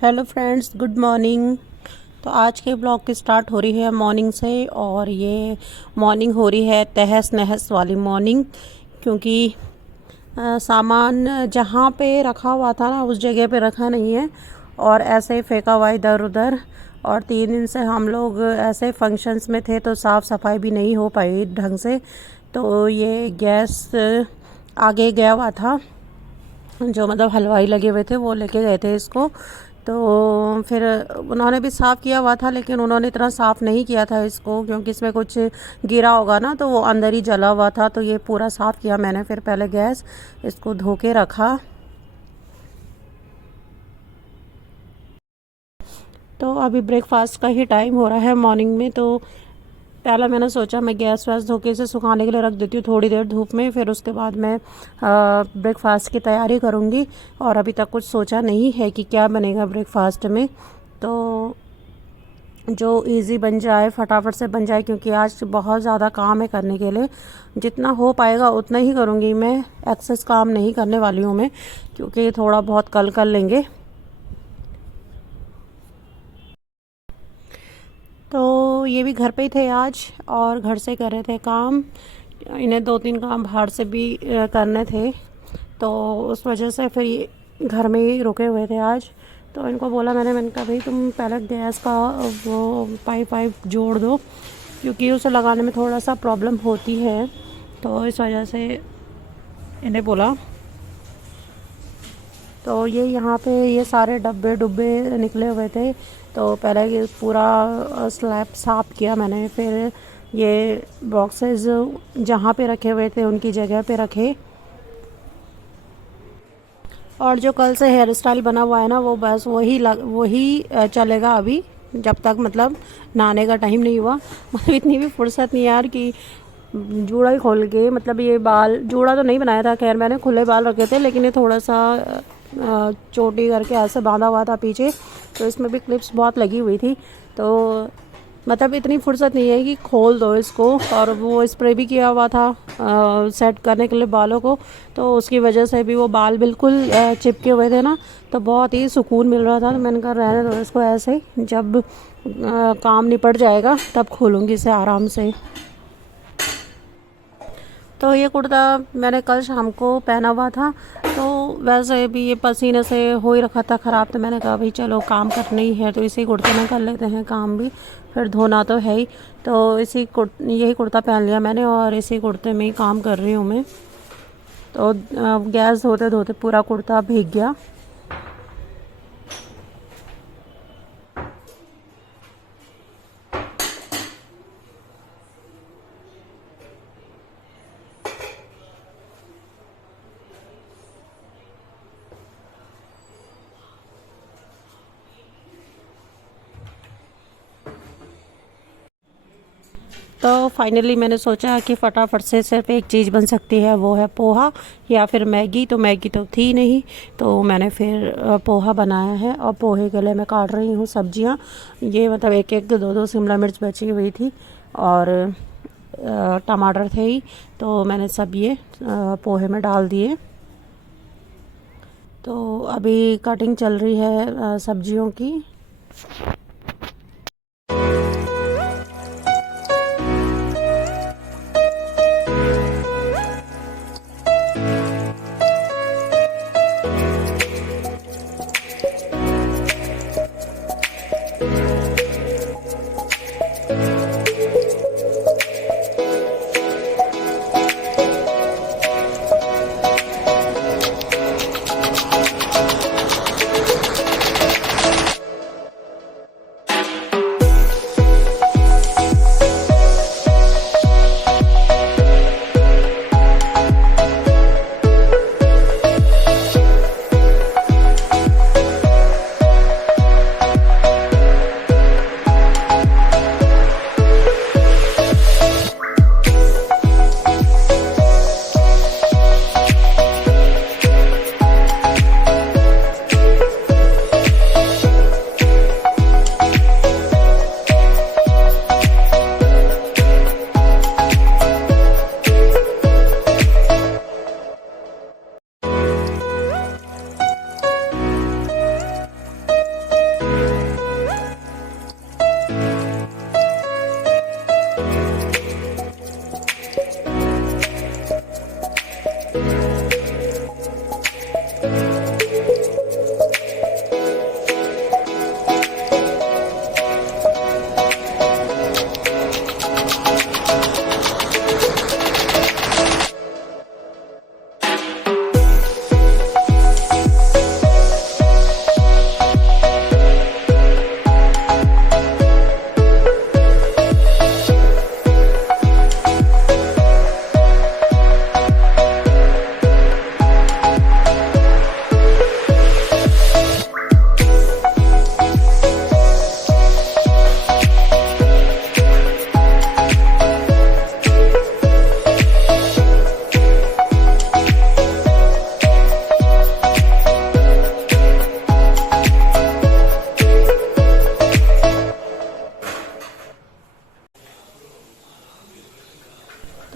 Hello friends, good morning. तो आज के ब्लॉग की स्टार्ट हो रही है मॉर्निंग से, और ये मॉर्निंग हो रही है तहस नहस वाली मॉर्निंग, क्योंकि सामान जहाँ पे रखा हुआ था ना उस जगह पे रखा नहीं है और ऐसे ही फेंका हुआ इधर उधर। और 3 दिन से हम लोग ऐसे फंक्शंस में थे तो साफ़ सफाई भी नहीं हो पाई ढंग से। तो ये गैस आगे गया हुआ था, जो मतलब हलवाई लगे हुए थे वो लेके गए थे इसको। तो फिर उन्होंने भी साफ़ किया हुआ था, लेकिन उन्होंने इतना साफ़ नहीं किया था इसको, क्योंकि इसमें कुछ गिरा होगा ना, तो वो अंदर ही जला हुआ था। तो ये पूरा साफ़ किया मैंने, फिर पहले गैस इसको धो के रखा। तो अभी ब्रेकफास्ट का ही टाइम हो रहा है मॉर्निंग में। तो पहला मैंने सोचा मैं गैस वैस धो के इसे सुखाने के लिए रख देती हूँ थोड़ी देर धूप में, फिर उसके बाद मैं ब्रेकफास्ट की तैयारी करूँगी। और अभी तक कुछ सोचा नहीं है कि क्या बनेगा ब्रेकफास्ट में। तो जो इजी बन जाए, फटाफट से बन जाए, क्योंकि आज बहुत ज़्यादा काम है करने के लिए। जितना हो पाएगा उतना ही करूँगी मैं, एक्सेस काम नहीं करने वाली हूँ मैं, क्योंकि थोड़ा बहुत कल कर लेंगे। तो ये भी घर पे ही थे आज और घर से कर रहे थे काम। इन्हें 2-3 काम बाहर से भी करने थे, तो उस वजह से फिर ये घर में ही रुके हुए थे आज। तो इनको बोला मैंने कहा भाई तुम पहले गैस का वो पाइप वाइप जोड़ दो, क्योंकि उसे लगाने में थोड़ा सा प्रॉब्लम होती है। तो इस वजह से इन्हें बोला। तो ये यहाँ पे ये सारे डब्बे डुब्बे निकले हुए थे, तो पहले ये पूरा स्लैब साफ़ किया मैंने। फिर ये बॉक्सेस जहाँ पे रखे हुए थे उनकी जगह पे रखे। और जो कल से हेयर स्टाइल बना हुआ है ना, वो बस वही चलेगा अभी, जब तक मतलब नहाने का टाइम नहीं हुआ। मतलब इतनी भी फुर्सत नहीं यार कि जूड़ा ही खोल के, मतलब ये बाल जूड़ा तो नहीं बनाया था, खैर मैंने खुले बाल रखे थे, लेकिन ये थोड़ा सा चोटी करके ऐसे बांधा हुआ था पीछे, तो इसमें भी क्लिप्स बहुत लगी हुई थी। तो मतलब इतनी फुर्सत नहीं है कि खोल दो इसको। और वो स्प्रे भी किया हुआ था सेट करने के लिए बालों को, तो उसकी वजह से भी वो बाल बिल्कुल चिपके हुए थे ना, तो बहुत ही सुकून मिल रहा था। तो मैंने कहा रहने दो इसको ऐसे ही, जब काम निपट जाएगा तब खोलूँगी इसे आराम से। तो ये कुर्ता मैंने कल शाम को पहना हुआ था, तो वैसे भी ये पसीने से हो ही रखा था ख़राब। तो मैंने कहा भाई चलो काम करना ही है तो इसी कुर्ते में कर लेते हैं काम भी, फिर धोना तो है ही। तो यही कुर्ता पहन लिया मैंने और इसी कुर्ते में ही काम कर रही हूँ मैं। तो गैस धोते धोते पूरा कुर्ता भीग गया। तो फाइनली मैंने सोचा कि फटाफट से सिर्फ एक चीज़ बन सकती है, वो है पोहा या फिर मैगी। तो मैगी तो थी नहीं, तो मैंने फिर पोहा बनाया है। और पोहे के लिए मैं काट रही हूँ सब्जियाँ। ये मतलब एक एक दो दो शिमला मिर्च बची हुई थी और टमाटर थे ही, तो मैंने सब ये पोहे में डाल दिए। तो अभी कटिंग चल रही है सब्जियों की।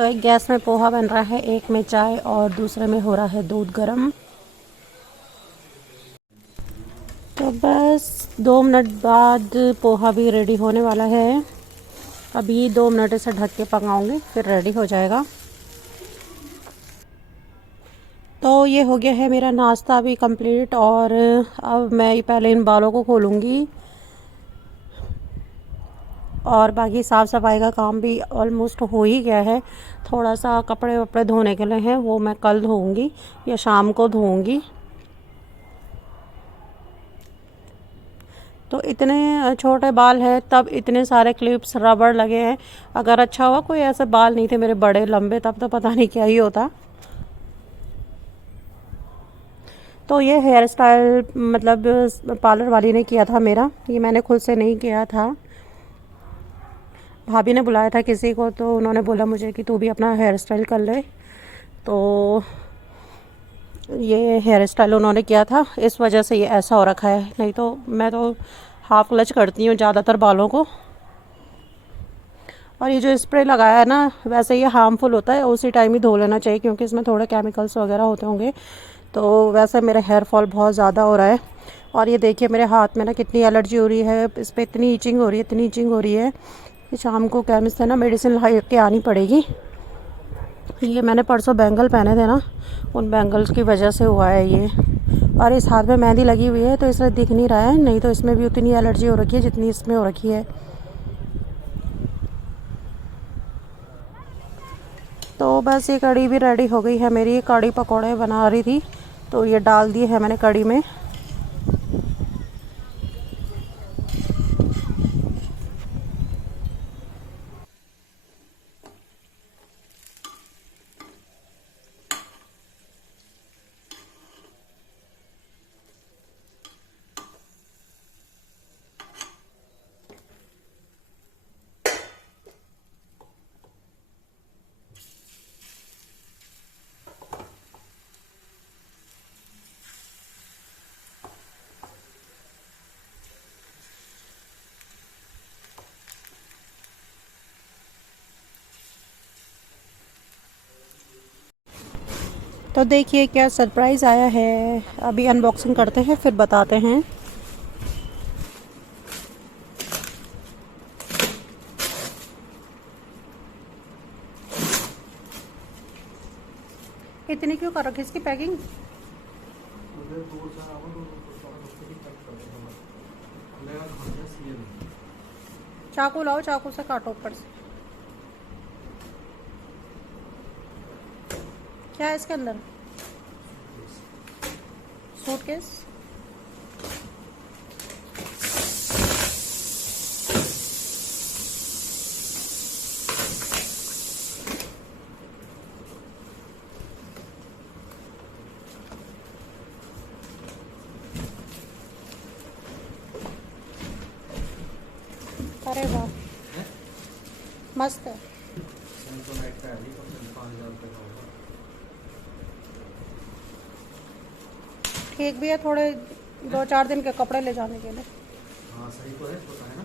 तो एक गैस में पोहा बन रहा है, एक में चाय और दूसरे में हो रहा है दूध गर्म। तो बस 2 मिनट बाद पोहा भी रेडी होने वाला है। अभी 2 मिनट इसे ढक के पकाऊंगी, फिर रेडी हो जाएगा। तो ये हो गया है मेरा नाश्ता अभी कंप्लीट, और अब मैं पहले इन बालों को खोलूँगी और बाकी साफ़ सफाई का काम भी ऑलमोस्ट हो ही गया है। थोड़ा सा कपड़े वपड़े धोने के लिए हैं, वो मैं कल धोऊंगी या शाम को धोऊंगी। तो इतने छोटे बाल हैं, तब इतने सारे क्लिप्स रबड़ लगे हैं। अगर अच्छा हुआ कोई ऐसे बाल नहीं थे मेरे बड़े लंबे, तब तो पता नहीं क्या ही होता। तो ये हेयर स्टाइल मतलब पार्लर वाली ने किया था मेरा, ये मैंने खुद से नहीं किया था। भाभी ने बुलाया था किसी को, तो उन्होंने बोला मुझे कि तू भी अपना हेयर स्टाइल कर ले। तो ये हेयर स्टाइल उन्होंने किया था, इस वजह से ये ऐसा हो रखा है। नहीं तो मैं तो हाफ क्लच करती हूँ ज़्यादातर बालों को। और ये जो स्प्रे लगाया है ना, वैसे ये हार्मफुल होता है, उसी टाइम ही धो लेना चाहिए क्योंकि इसमें थोड़े केमिकल्स वगैरह होते होंगे। तो वैसे मेरा हेयर फॉल बहुत ज़्यादा हो रहा है। और ये देखिए मेरे हाथ में ना कितनी एलर्जी हो रही है, इस पर इतनी ईचिंग हो रही है, इतनी ईचिंग हो रही है कि शाम को केमिस्ट से ना मेडिसिन ला के आनी पड़ेगी। ये मैंने परसों बैंगल पहने थे ना, उन बैंगल्स की वजह से हुआ है ये। और इस हाथ में मेहंदी लगी हुई है तो इसलिए दिख नहीं रहा है, नहीं तो इसमें भी उतनी एलर्जी हो रखी है जितनी इसमें हो रखी है। तो बस ये कढ़ी भी रेडी हो गई है मेरी। कढ़ी पकौड़े बना रही थी तो ये डाल दिए है मैंने कढ़ी में। तो देखिए क्या सरप्राइज़ आया है, अभी अनबॉक्सिंग करते हैं फिर बताते हैं। इतनी क्यों कर रखी इसकी पैकिंग? चाकू लाओ, चाकू से काटो ऊपर से। क्या है इसके अंदर? सूटकेस। अरे वाह, मस्त है। ठीक भी है, थोड़े 2-4 दिन के कपड़े ले जाने के लिए। हाँ सही तो है, पता है ना।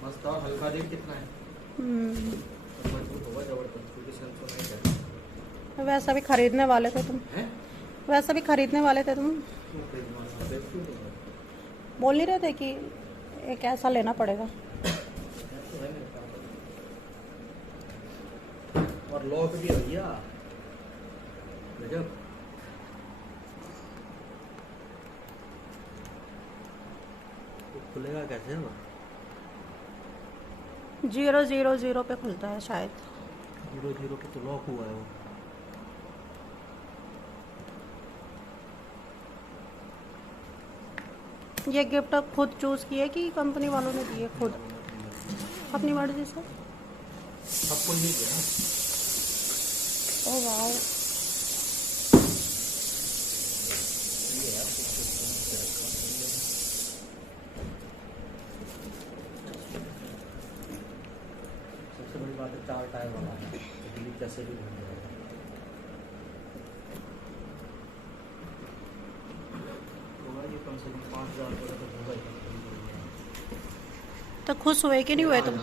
मस्त और हल्का देख कितना है। मजबूत होगा जबरदस्त, क्योंकि सेंसर नहीं है। वैसा भी खरीदने वाले थे तुम, वैसा भी खरीदने वाले थे तुम। बोल नहीं रहे थे कि एक ऐसा लेना पड़ेगा। और लॉक भी है भैया, गजब। खुलेगा कैसे वो? 000 पे खुलता है शायद। 00 पे तो लॉक हुआ है वो। ये गिफ्ट आप खुद चूज किए कि कंपनी वालों ने दिए? खुद अपनी मर्जी से। सब कुछ नहीं किया। Oh wow. सबसे बड़ी बात है 4 टायर वाला है, दिल्ली कैसे भी घूम जाएगा। होगा ये कम से कम 5000 रुपये तो होगा ही। तो खुश हुए कि नहीं हुए तुम?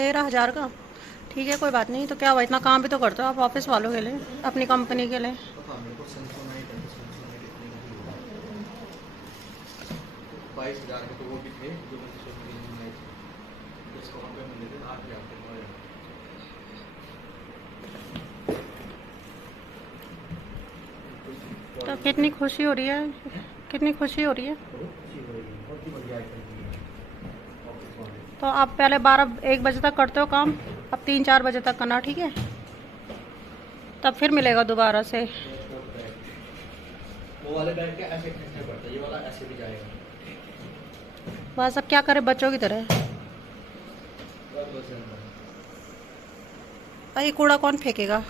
13,000 का। ठीक है, कोई बात नहीं। तो क्या हुआ, इतना काम भी तो करते हो आप ऑफिस वालों के लिए, अपनी कंपनी के लिए। पता मेरे को सेंसोनाइट है, सेंसोनाइट इतने का ही होगा। 22,000 के तो वो भी थे जो मैंने सोचा कि मंगाए थे, डिस्काउंट पे मिले थे 8,000 के 9,000। तो कितनी खुशी हो रही है, कितनी खुशी हो रही है। बहुत ही बढ़िया आइटम है ऑफिस वाले। तो आप पहले 12-1 बजे तक करते हो काम, अब 3-4 बजे तक करना, ठीक है। तब फिर मिलेगा दोबारा से। वो वाले बैग के ऐसे खींचना पड़ता है, ये वाला ऐसे भी जाएगा। बस अब क्या करें बच्चों की तरह। बस भाई कूड़ा कौन फेंकेगा।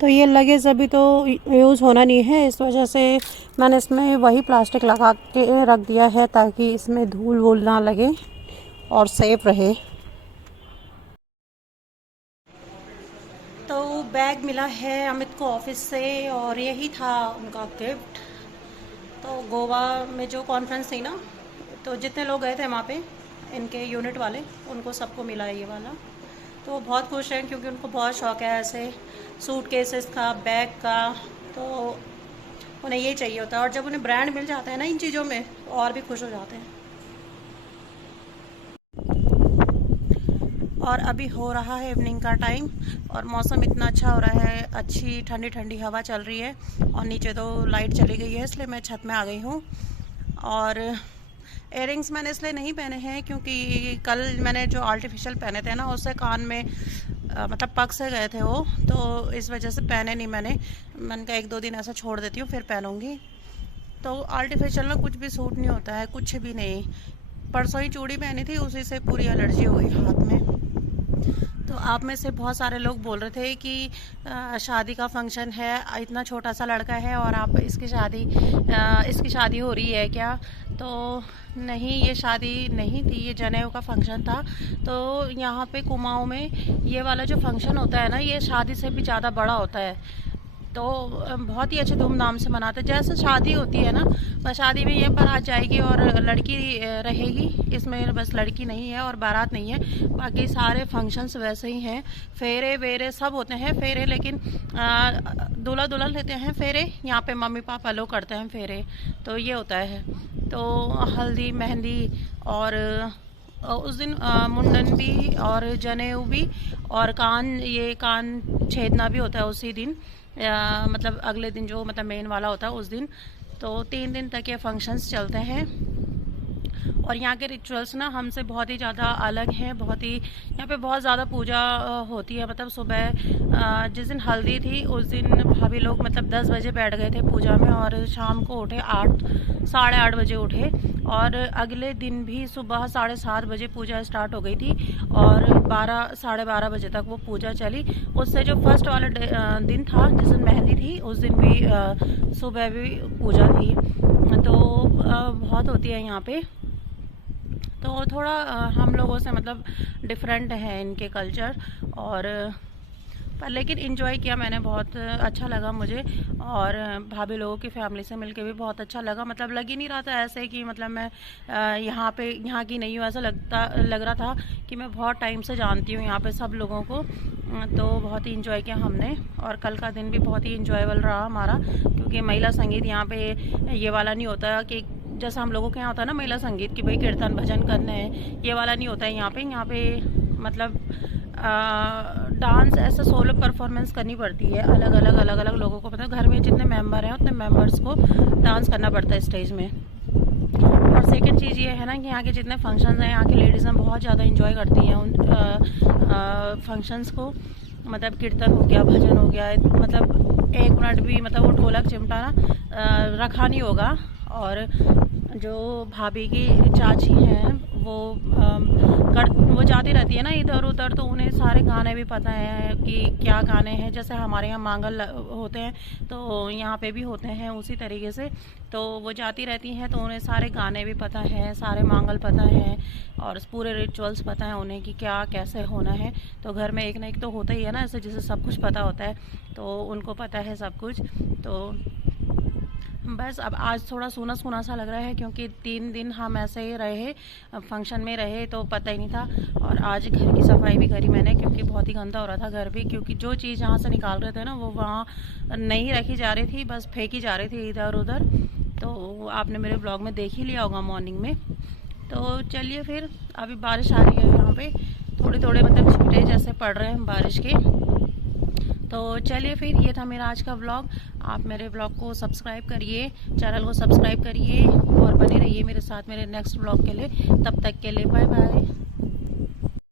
तो ये लगेज अभी तो यूज़ होना नहीं है, इस वजह से मैंने इसमें वही प्लास्टिक लगा के रख दिया है ताकि इसमें धूल वूल ना लगे और सेफ रहे। तो बैग मिला है अमित को ऑफिस से और यही था उनका गिफ्ट। तो गोवा में जो कॉन्फ्रेंस थी ना, तो जितने लोग गए थे वहाँ पे इनके यूनिट वाले, उनको सबको मिला है ये वाला। तो वो बहुत खुश हैं क्योंकि उनको बहुत शौक़ है ऐसे सूटकेसेस का, बैग का। तो उन्हें ये चाहिए होता है और जब उन्हें ब्रांड मिल जाता है ना इन चीज़ों में, तो और भी खुश हो जाते हैं। और अभी हो रहा है इवनिंग का टाइम और मौसम इतना अच्छा हो रहा है, अच्छी ठंडी ठंडी हवा चल रही है और नीचे तो लाइट चली गई है, इसलिए मैं छत में आ गई हूँ। और इयररिंग्स मैंने इसलिए नहीं पहने हैं क्योंकि कल मैंने जो आर्टिफिशियल पहने थे ना, उससे कान में मतलब पक से गए थे वो, तो इस वजह से पहने नहीं मैंने कहा 1-2 दिन ऐसा छोड़ देती हूँ फिर पहनूँगी। तो आर्टिफिशियल में कुछ भी सूट नहीं होता है, कुछ भी नहीं। परसों ही चूड़ी पहनी थी, उसी से पूरी एलर्जी हो गई हाथ में। तो आप में से बहुत सारे लोग बोल रहे थे कि शादी का फंक्शन है, इतना छोटा सा लड़का है और आप इसकी शादी हो रही है क्या। तो नहीं, ये शादी नहीं थी, ये जनेऊ का फंक्शन था। तो यहाँ पे कुमाऊँ में ये वाला जो फंक्शन होता है ना, ये शादी से भी ज़्यादा बड़ा होता है। तो बहुत ही अच्छे धूमधाम से मनाते हैं, जैसे शादी होती है ना, बस शादी में ये बारात जाएगी और लड़की रहेगी, इसमें बस लड़की नहीं है और बारात नहीं है। बाकी सारे फंक्शंस वैसे ही हैं, फेरे वेरे सब होते हैं। फेरे लेकिन दूल्हा दुल्हन लेते हैं फेरे, यहाँ पे मम्मी पापा लोग करते हैं फेरे। तो ये होता है। तो हल्दी मेहंदी और उस दिन मुंडन भी और जनेऊ भी और कान छेदना भी होता है उसी दिन, मतलब अगले दिन जो मतलब मेन वाला होता है उस दिन। तो 3 दिन तक ये फंक्शंस चलते हैं और यहाँ के रिचुअल्स ना हमसे बहुत ही ज़्यादा अलग हैं। बहुत ही यहाँ पे बहुत ज़्यादा पूजा होती है। मतलब सुबह जिस दिन हल्दी थी उस दिन भाभी लोग मतलब 10 बजे बैठ गए थे पूजा में और शाम को उठे 8-8:30 बजे उठे और अगले दिन भी सुबह 7:30 बजे पूजा स्टार्ट हो गई थी और 12-12:30 बजे तक वो पूजा चली। उससे जो फर्स्ट वाला दिन था जिस दिन मेहंदी थी, उस दिन भी सुबह भी पूजा थी। तो बहुत होती है यहाँ पे। तो थोड़ा हम लोगों से मतलब डिफरेंट है इनके कल्चर। और पर लेकिन इन्जॉय किया मैंने, बहुत अच्छा लगा मुझे और भाभी लोगों की फैमिली से मिलके भी बहुत अच्छा लगा। मतलब लग ही नहीं रहा था ऐसे कि मतलब मैं यहाँ की नहीं हूँ, ऐसा लग रहा था कि मैं बहुत टाइम से जानती हूँ यहाँ पे सब लोगों को। तो बहुत ही इन्जॉय किया हमने और कल का दिन भी बहुत ही इन्जॉयबल रहा हमारा, क्योंकि महिला संगीत यहाँ पे ये वाला नहीं होता कि जैसा हम लोगों के यहाँ होता है ना महिला संगीत की भाई कीर्तन भजन करने हैं, ये वाला नहीं होता है यहाँ पे मतलब डांस ऐसा सोलो परफॉर्मेंस करनी पड़ती है अलग अलग लोगों को। मतलब घर में जितने मेंबर हैं उतने मेंबर्स को डांस करना पड़ता है स्टेज में। और सेकंड चीज़ ये है ना कि यहाँ के जितने फंक्शंस हैं, यहाँ की लेडीज़ हैं बहुत ज़्यादा इंजॉय करती हैं उन फंक्शंस को। मतलब कीर्तन हो गया, भजन हो गया, मतलब 1 मिनट भी मतलब वो ढोलक चिमटा ना रखा नहीं होगा। और जो भाभी की चाची हैं वो जाती रहती है ना इधर उधर, तो उन्हें सारे गाने भी पता हैं कि क्या गाने हैं। जैसे हमारे यहाँ मांगल होते हैं तो यहाँ पे भी होते हैं उसी तरीके से। तो वो जाती रहती हैं तो उन्हें सारे गाने भी पता हैं, सारे मांगल पता हैं और पूरे रिचुअल्स पता है उन्हें कि क्या कैसे होना है। तो घर में एक ना एक तो होता ही है ना ऐसे जिसे सब कुछ पता होता है, तो उनको पता है सब कुछ। तो बस अब आज थोड़ा सूना सूना सा लग रहा है क्योंकि 3 दिन हम ऐसे ही रहे, फंक्शन में रहे तो पता ही नहीं था। और आज घर की सफाई भी करी मैंने क्योंकि बहुत ही गंदा हो रहा था घर भी, क्योंकि जो चीज़ यहाँ से निकाल रहे थे ना वो वहाँ नहीं रखी जा रही थी, बस फेंकी जा रही थी इधर उधर। तो आपने मेरे ब्लॉग में देख ही लिया होगा मॉर्निंग में। तो चलिए फिर, अभी बारिश आ रही है यहाँ पे, थोड़े थोड़े मतलब छींटे जैसे पड़ रहे हैं बारिश के। तो चलिए फिर, ये था मेरा आज का व्लॉग। आप मेरे व्लॉग को सब्सक्राइब करिए, चैनल को सब्सक्राइब करिए और बने रहिए मेरे साथ मेरे नेक्स्ट व्लॉग के लिए। तब तक के लिए बाय बाय।